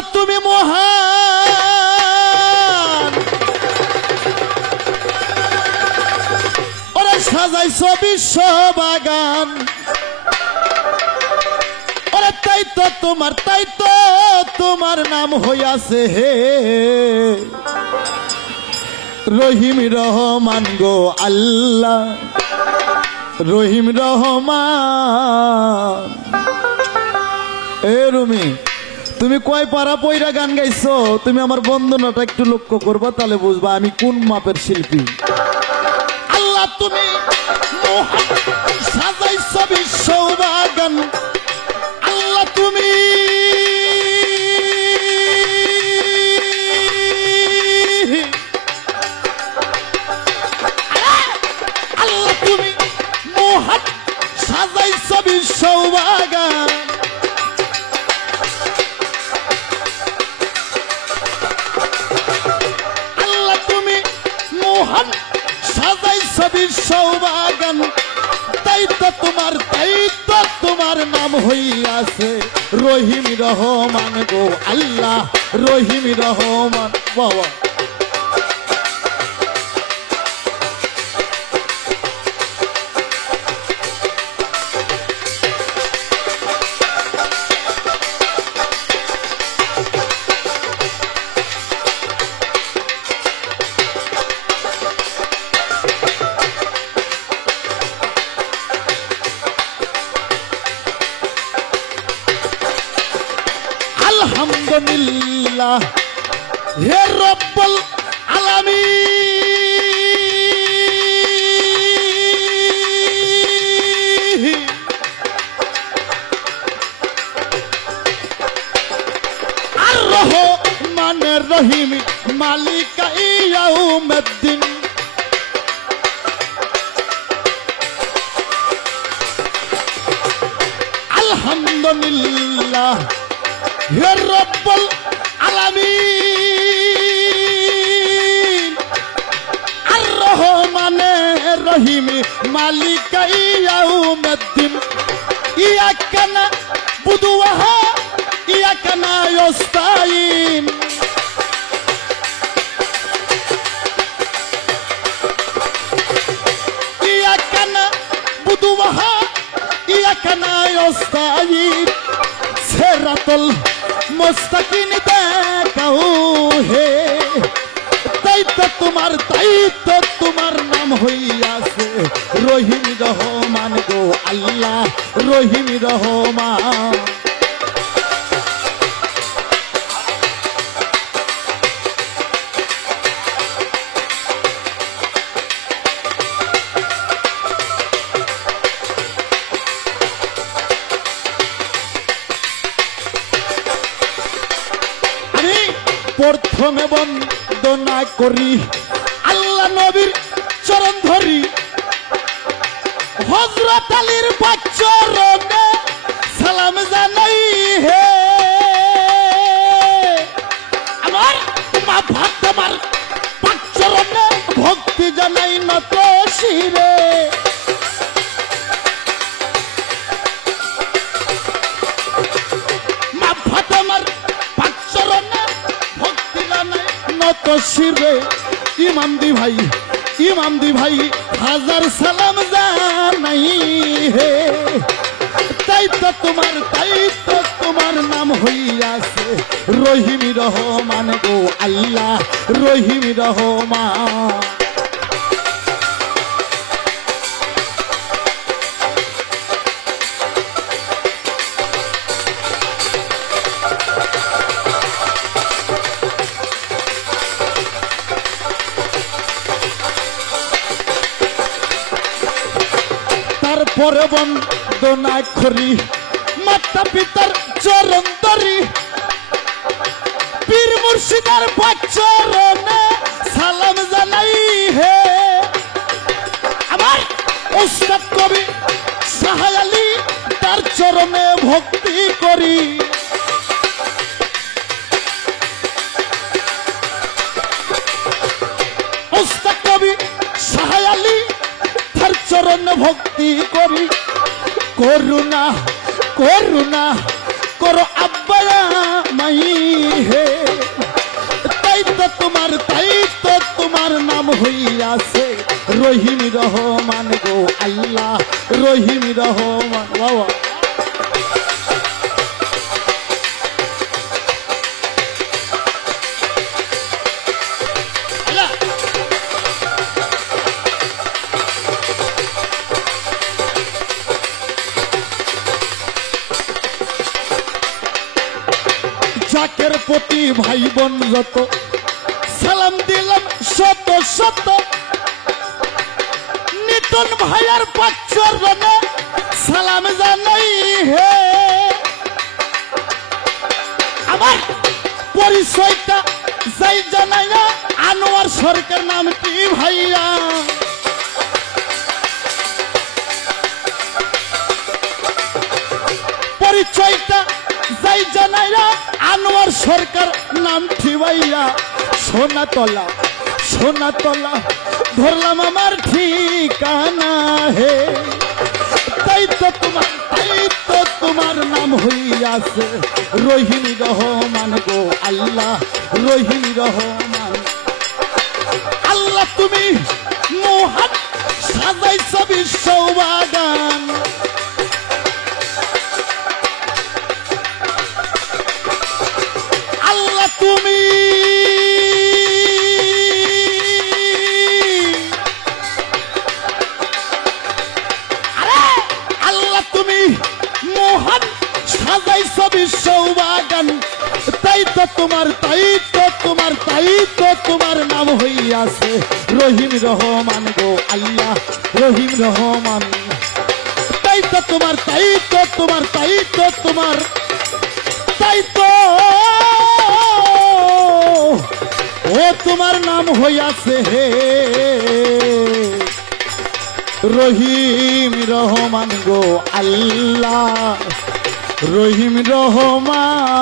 আল্লাহ তুমি মহান ওরে সাজাইছো বিশ্ব বাগান ওরে তাই তো তোমার নাম হইয়াছে হে রহিম রহমান গো আল্লাহ রহিম রহমান। এ রুমি তুমি কয় পারা পয়রা গান গাইছো তুমি আমার বন্দনাটা একটু লক্ষ্য করবা তাহলে বুঝবা আমি কোন মাপের শিল্পী। আল্লাহ তুমি মহান সাজাইছো বিশ্ব বাগান আল্লাহ তুমি সাজাইছো বিশ্ব বাগান আল্লাহ তুমি মহান সাজাইছো বিশ্ব বাগান তাই তো তোমার নাম হইয়াছে রহিম রহমান গো আল্লাহ রহিম রহমান। বাবা আলহামদুলিল্লাহ হে রব্বুল আলামিন আর রহমানের রহিম মালিক ইয়াউমিদ্দিন আলহামদুলিল্লাহ হে রব্বুল আলামিন আর রহমানের রহিম মালিক ইয়াউমিদ্দিন ইয়াকা না'বুদু ওয়া ইয়াকা নাস্তাঈন ইয়াকা না'বুদু ওয়া ইয়াকা নাস্তাঈন সিরাতাল মুস্তাকিম দেখাও হে তাই তো তোমার নাম হইয়াছে রহিম রহমান গো আল্লাহ রহিম রহমান। প্রথমে বন্দনা করি আল্লাহ নবীর চরণ ধরি হযরত আলীর পাক চরণে সালাম জানাই হে আমার মা ফাতেমার পাক চরণে ভক্তি জানাই নত শিরে মা ফাতেমার পাক চরণে শিরে ইমাম দি ভাই হাজার সালাম জানাই হে তাই তো তোমার নাম হইয়াছে রহিম রহমান গো আল্লাহ রহিম রহমান। তারপরে বন্দনা করি মাতা পিতার চরণ ধরি পীর মুর্শিদার পাক চরণে সালাম জানাই হে আমার উস্তাদ কবি শাহ আলী তার চরণে ভক্তি করি উস্তাদ কবি শাহ আলী তার চরণ ভক্তি করি করুণা করুণা করো আব্বায়া মাই হে, তাই তো তোমার নাম হইয়াছে রহিম রহমান গো আল্লাহ, রহিম রহমান। বাবা জাকের প্রতি ভাই বোন যত সালাম দিলাম শত শত, নিতন ভাইয়ার পাচরণে সালাম জানাই হে। আমার পরিচয়টা যাই জানাইয়া আনোয়ার সরকার নামটি ভাইয়া, পরিচয়টা যাই জানাইয়া আনোয়ার সরকার নামটি ভাইয়া। সোনাতলা সোনাতলা ধরলাম আমার ঠিকানা হে, তাই তো তোমার নাম হইয়াছে রহিম রহমান গো আল্লাহ, রহিম রহমান। আল্লাহ তুমি মহান সাজাইছ বিশ্ববাগান, আল্লাহ তুমি মহান সাজাইছ বিশ্ববাগান, তাই তো তোমার নাম হইয়াছে রহিম রহমান গো আল্লাহ, রহিম রহমান। তাই তো ও তোমার নাম হইয়াছে হে রহিম রহমান গো আল্লাহ, রহিম রহমান।